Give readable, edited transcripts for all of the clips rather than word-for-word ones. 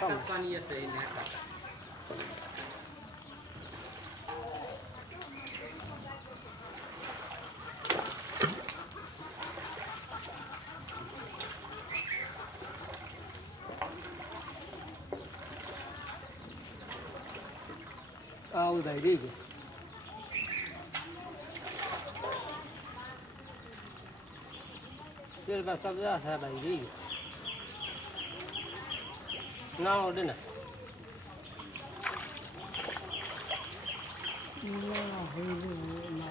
कम पानी से ही ना आओ भाई रे फिर बस सब जा है भाई रे ना ओडे ना ना है ना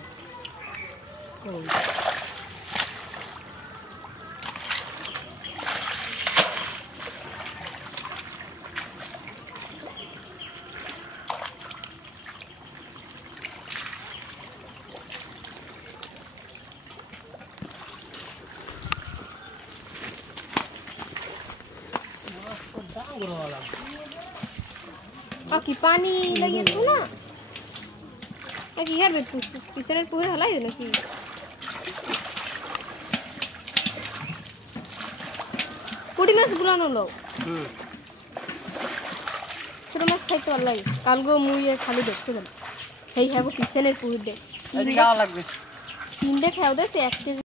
कोई Aki pani lagi tu na. Lagi her be pisaran pura halai na ki. Pudi mas bulano lo. Choro mas khai to halai. Kalgo mu ye khali dekte dam. Hei hago pisaran pura de. अरे क्या लग गए 3 de khao de se 1 kg